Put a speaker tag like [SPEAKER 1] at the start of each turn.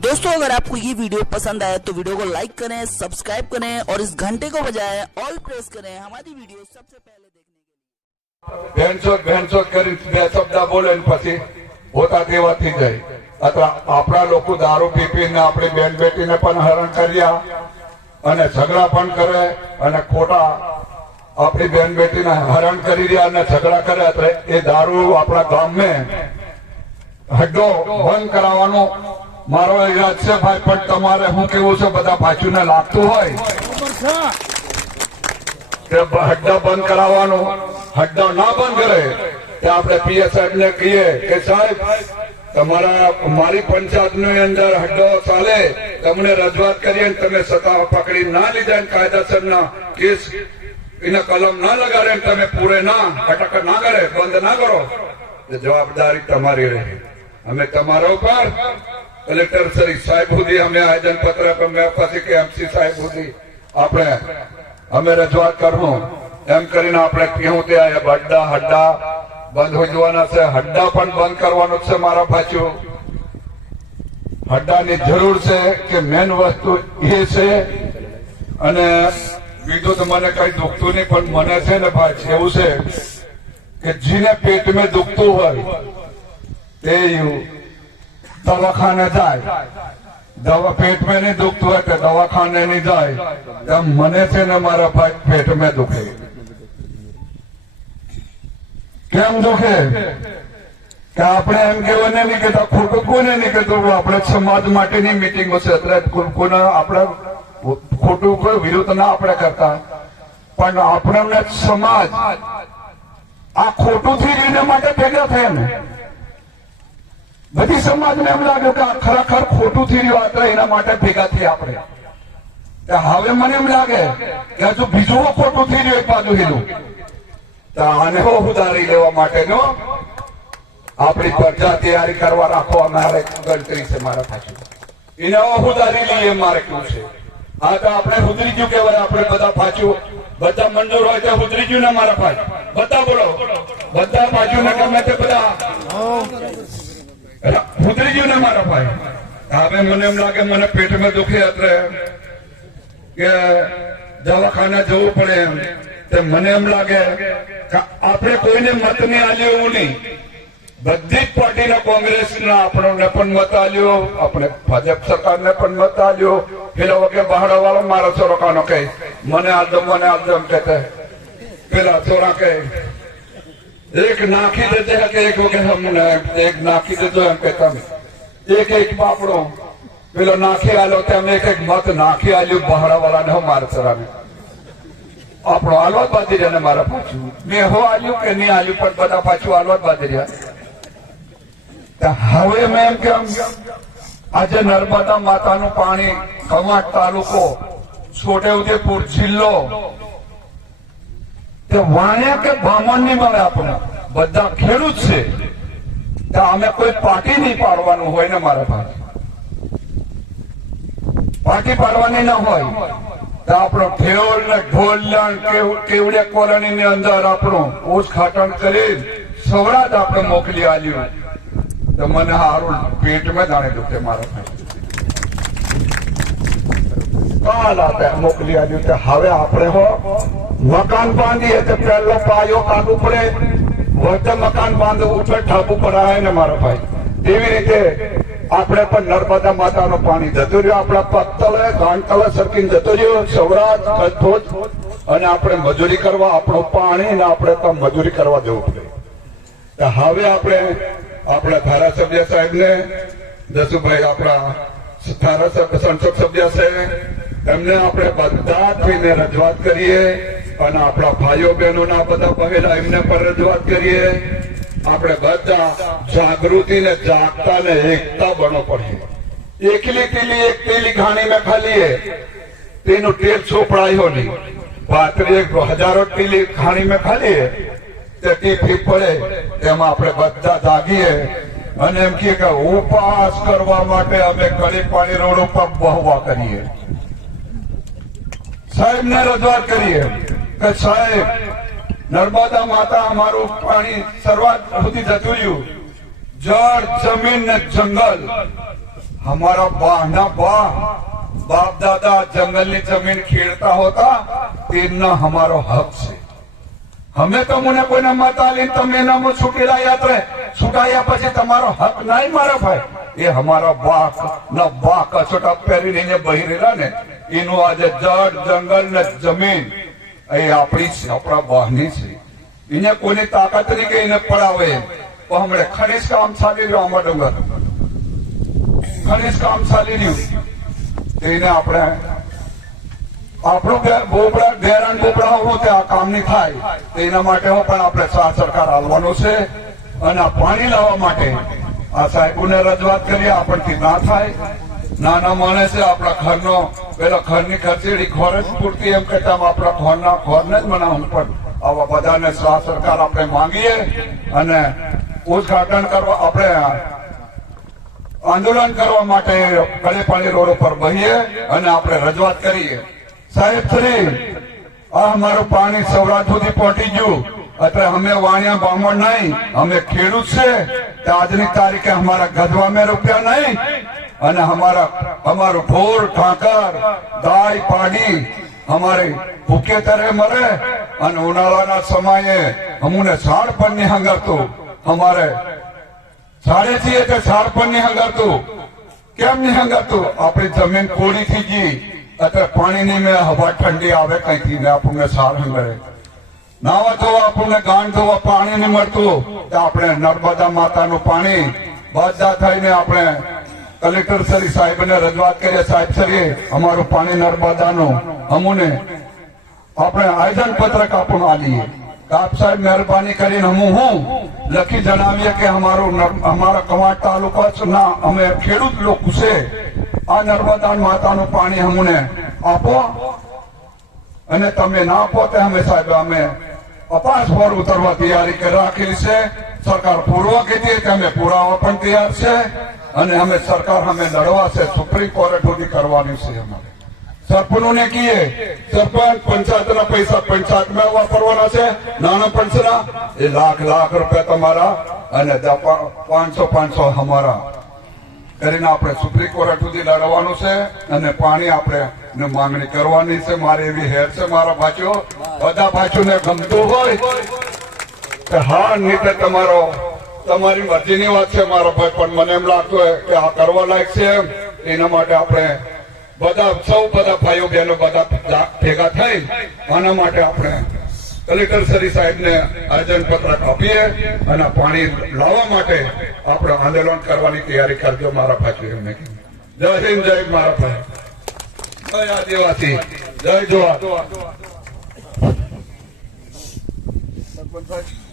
[SPEAKER 1] दोस्तों अगर आपको ये वीडियो पसंद आया तो वीडियो को लाइक करें सब्सक्राइब करें और इस घंटे को बजाय ऑल प्रेस करें हमारी वीडियो सबसे पहले देखने के लिए
[SPEAKER 2] ભેણચોદ ભેણચોદ કરી બે શબ્દ બોલે ને પછી હોતા તેવા થઈ જાય અથવા આપણા લોકો દારૂ પી પીને આપણી બેન બેટીને પણ હેરાન કર્યા અને ઝઘડા પણ કરે અને ખોટા આપણી બેન બેટીને હેરાન કરી રહ્યા અને ઝઘડા કરે એટલે એ દારૂ આપણા ગામમાં હડ્ડો બંધ કરાવવાનો મારો યાદ છે ભાઈ, પણ તમારે હું કેવું છે? બધા ભાઈઓને લાગતું હોય. કે હડ્ડા બંધ કરાવવાનો. હડ્ડા ના બંધ કરે. તો આપણે પીએ સાહેબ ને કહીએ કે સાહેબ, તમારા, મારી પંચાયતની અંદર હડ્ડો ચાલે. તમને રજૂઆત કરીએ તમે સત્તા પકડી ના લીધા ને કાયદાસરના કેસ. એને કલમ ના લગાડે તમે પૂરે ના અટક ના કરે, બંધ ના કરો. જવાબદારી તમારી રહે. અમે તમારા ઉપર કલેક્ટર શ્રી સાહેબ સુધી અમે આયોજન પત્ર મેં પછી કે એમસી સાહેબ સુધી આપણે, અમે રજૂઆત કરવું એમ કરીને આપણે કહ્યું તે હડ્ડા હડ્ડા બંધ હોઈ જવાના છે. હડ્ડા પણ બંધ કરવાનો છે મારા પાછું હડ્ડાની જરૂર છે કે મેન વસ્તુ એ છે અને બીજું તો મને કઈ દુખતું નહીં, પણ મને છે ને ભાઈ એવું છે કે જેને પેટમાં દુખતું હોય, તે દવાખાને જાય. દવા પેટમાં નહીં દુખતું હોય તો દવાખાને નહીં જાય. એમ મને છે ને મારા ભાઈ પેટમાં દુખે. કેમ દુખે? કે આપણે એમ કહેવાને નહીં કહેતા ખોટું કોને નહીં કહેતું આપણે સમાજ માટેની મિટિંગો છે. એટલે કોને આપણે ખોટું કોઈ વિરુદ્ધ ના આપણે કરતા. પણ આપણને સમાજ આ ખોટું થી એના માટે ભેગા થયા ને. બધી સમાજને એમ લાગ્યું કે ખરેખર ખોટું થઈ રહ્યું એટલે એના માટે ભેગા થયા આપણે. હવે મને એમ લાગે કે હજુ બીજું ખોટું થઈ રહ્યું એક બાજુ હેલું આને ઉધારી લેવા માટેનો આપણી પ્રજા તૈયારી કરવા રાખવા મારે ગણતરી છે મારા પાછું એને ઉધારી લઈએ મારે કેવું છે. આ તો આપણે ઉધરી ગયું કહેવાય, આપણે બધા પાછું, બધા મંજૂર હોય તો ઉધરી ગયું ને મારા ભાઈ બધા બોલો. બધા બાજુ ને ગમે તે બધા ઉતરી ગયું ને મારા ભાઈ. હવે મને એમ લાગે મને પેટમાં દુખે અત્રે. કે દવાખાને જવું પડે એમ. તે મને એમ લાગે કે આપણે કોઈને મત નહીં આલ્યો એવું નહીં. બધી જ પાર્ટીના કોંગ્રેસના આપણને પણ મત આલ્યો, આપણે ભાજપ સરકારને પણ મત આલ્યો. પેલા વખતે બહાડા વાળો મારો છોરો કહે, મને આદમ મને આદમ કહેતા પેલા છોરા કહે એક નાખી દેતે કે એક વખત અમને એક નાખી દેતો એમ કહેતા. એક એક બાપડો પેલો નાખી આલો તેમ એક એક મત નાખી આલ્યું બહાડા વાળાને હો મારે ચરાવી આપણો આલવાદ બાંધી રહ્યા મારા પાછું મેં હો આલ્યું કે નહીં આલ્યું પણ બધા પાછું આલવાદ બાંધી રહ્યા હવે મેં એમ કેમ આજે નર્મદા માતાનું પાણી કમાટ તાલુકો છોટેઉદેપુર જિલ્લો તે વાણ્યા કે બામણ નહીં મળે આપણે બધા ખેડૂત છે. તો અમે કોઈ પાર્ટી નહીં પાડવાનું હોય ને મારા પાસે પાર્ટી પાડવાની ના હોય. તો આપણો ઢેઓલ ને ઢોલ ને કેવ- કોલોની ની અંદર આપણું ઓછ ખાટણ કરી સવરાજ આપણે મોકલી આલ્યું. તો મને હારું પેટમાં જાણે દુખે મારા પાસે કાલ આપે મોકલી આલ્યું કે હવે આપણે હો મકાન બાંધીએ તો પહેલો પાયો કાઢવું પડે વચ્ચે મકાન બાંધવું છે ઠાપવું પડાય ને મારા ભાઈ. તેવી રીતે આપણે પણ નર્મદા માતાનું પાણી જતું રહ્યું. આપણા પત્તલે ગાંઠતલે સરકીને જતું રહ્યું. સૌરાષ્ટ્ર કચ્છોજ અને આપણે મજૂરી કરવા, આપણું પાણી ને આપણે પણ મજૂરી કરવા જવું પડે. હવે આપણે આપણા ધારાસભ્ય સાહેબને, જસુભાઈ આપણા ધારાસભ્ય, સંસદ સભ્ય છે એમને આપણે બધા થઈને રજૂઆત કરીએ. અને આપણા ભાઈઓ બહેનોના બધા પહેલા એમને પણ રજૂઆત કરીએ. આપણે બધા જાગૃતિ ને જાગતા ને એકતા બનો પડીએ. એકલી તીલી એક તેલી ઘાણી મેં ખાલીએ તેનો તેલ ચોપડાયો નહીં. પાત્રી હજારો ટીલી ખાણી મેં ખાલીએ તે ટીપી પડે તેમાં આપણે બધા જાગીએ. અને એમ કે ઉપવાસ કરવા માટે અમે કડી પાણી રોડ ઉપર બહવા કરીએ. સાહેબ ને રજૂઆત કરીએ. કે સાહેબ, નર્મદા માતા અમારું પાણી શરૂઆત સુધી જતું રહ્યું. જળ, જમીન ને જંગલ. અમારા બાના બા, બાપ દાદા જંગલની જમીન ખેડતા હોતા, તેમનો અમારો હક છે. અમે તમને કોઈને માતા લઈને તમે એના છૂટેલા યાત્રે. છૂટાયા પછી તમારો હક નહીં મારો ભાઈ. એ અમારા બાક ના બાક છોટા પહેરીને બહિરેલા ને. એનું આજે જળ, જંગલ ને જમીન એ આપણી છે, આપણા બહાની છે. એને કોઈની તાકાત તરીકે એને પડાવે. તો હમણાં ખનીજ કામ ચાલી રહ્યું આમાં ડુંગર. ખનીજ કામ ચાલી રહ્યું. એને આપણે આપણું બોબડા બેરાન બોબડા હોવું તે આ કામ નહીં થાય. એના માટે પણ આપણે સાથ સરકાર હાલવાનું છે. અને આ પાણી લાવવા માટે આ સાહેબોને રજૂઆત કરીએ, આપણથી ના થાય. નાના માણસે આપણા ઘરનો પેલો ઘરની ખર્ચેડી ખોર જ પૂરતી એમ કહેતા આપણા ખોરના ખોરને જ બનાવવું પણ આવા બધાને સ્વા સરકાર આપણે માંગીએ અને ઉદઘાટન કરવા આપણે આંદોલન કરવા માટે કળેપાણી રોડ ઉપર બહીએ અને આપણે રજૂઆત કરીએ. સાહેબ, શ્રી, આ અમારું પાણી સૌરાષ્ટ્ર સુધી પહોંચી ગયું. એટલે અમે વાણિયા બામણ નહીં, અમે ખેડૂત છે. આજની તારીખે અમારા ગધવા મેં રૂપિયા નહીં. અને અમારા અમારું ઢોર ઠાકર દાળ પાડી અમારે ભૂખે તરે મરે અને ઉનાળાના સમયે અમુને સાડ પણ નહીં હંગરતું. અમારે સાડે છીએ કે સાડ પણ નહીં હંગાતું કેમ નહીં હંગાતું આપણી જમીન કોળી થઈ ગઈ. એટલે પાણીની મેં હવા ઠંડી આવે કઈથી ને આપણને સાર હંગરે. નાવા ધોવા આપણને ગાંઠ ધોવા પાણી નહીં મળતું. આપણે નર્મદા માતાનું પાણી બધા થઈને આપણે કલેક્ટર શ્રી સાહેબને રજૂઆત કરીએ. સાહેબ શ્રી અમારું પાણી નર્મદાનું અમુને આપણે આયોજન પત્રક આપણું આલીએ આપ સાહેબ મહેરબાની કરીને હું હું લખી જણાવીએ કે અમારું અમારા કવાંટ તાલુકા ના, અમે ખેડૂત લોકો છે. આ નર્મદા માતાનું પાણી અમને આપો અને તમે ના આપો તે અમે સાહેબ અમે અપાસ પર ઉતરવા તૈયારી રાખેલી છે. સરકાર પૂરવા કીધી કે અમે પુરાવા પણ તૈયાર છે અને અમે સરકાર અમે લડવા છે સુપ્રીમ કોર્ટ સુધી કરવાની છે અમારે. સરપંચોને કહીએ, સરપંચ, પંચાયતના પૈસા પંચાયતમાં વાપરવાના છે, નાના પંચના, એ લાખ લાખ રૂપિયા તમારા અને પાંચસો પાંચસો અમારા. કરીને આપણે સુપ્રીમ કોર્ટ સુધી લડવાનું છે અને પાણી આપણે માંગણી કરવાની છે. મારી એવી હેર છે, મારા ભાઈઓ. બધા ભાઈઓને ગમતું હોય કે હા નીતે તમારો, તમારી મરજીની વાત છે મારા ભાઈ, પણ મને એમ લાગતું હોય કે આ કરવા લાયક છે એના માટે આપણે બધા, સૌ બધા ભાઈઓ બહેનો બધા ભેગા થઈ, આના માટે આપણે કલેક્ટર શ્રી સાહેબને આયોજન પત્રક આપીએ અને પાણી લાવવા માટે આપણે આંદોલન કરવાની તૈયારી કરજો મારા ભાઈ એમને. જય હિન્દ, જય મારા ભાઈ. જય આદિવાસી. જય સરપંચ સાહેબ